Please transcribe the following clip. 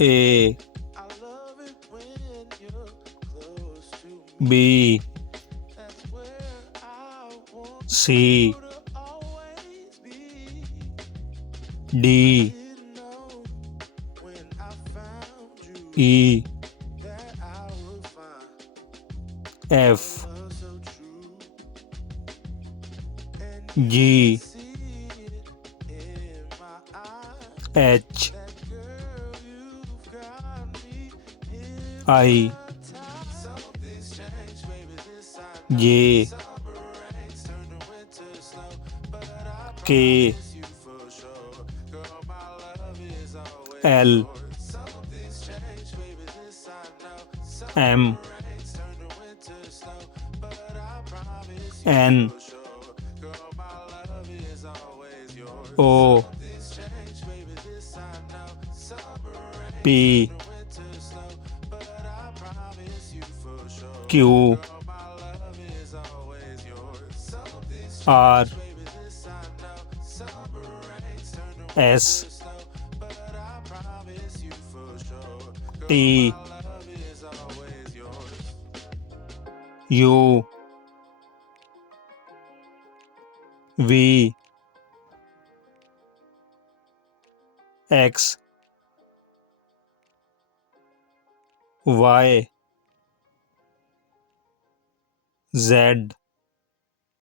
A B C D E F G H I J K L M N O P Q R S T U V X Y Z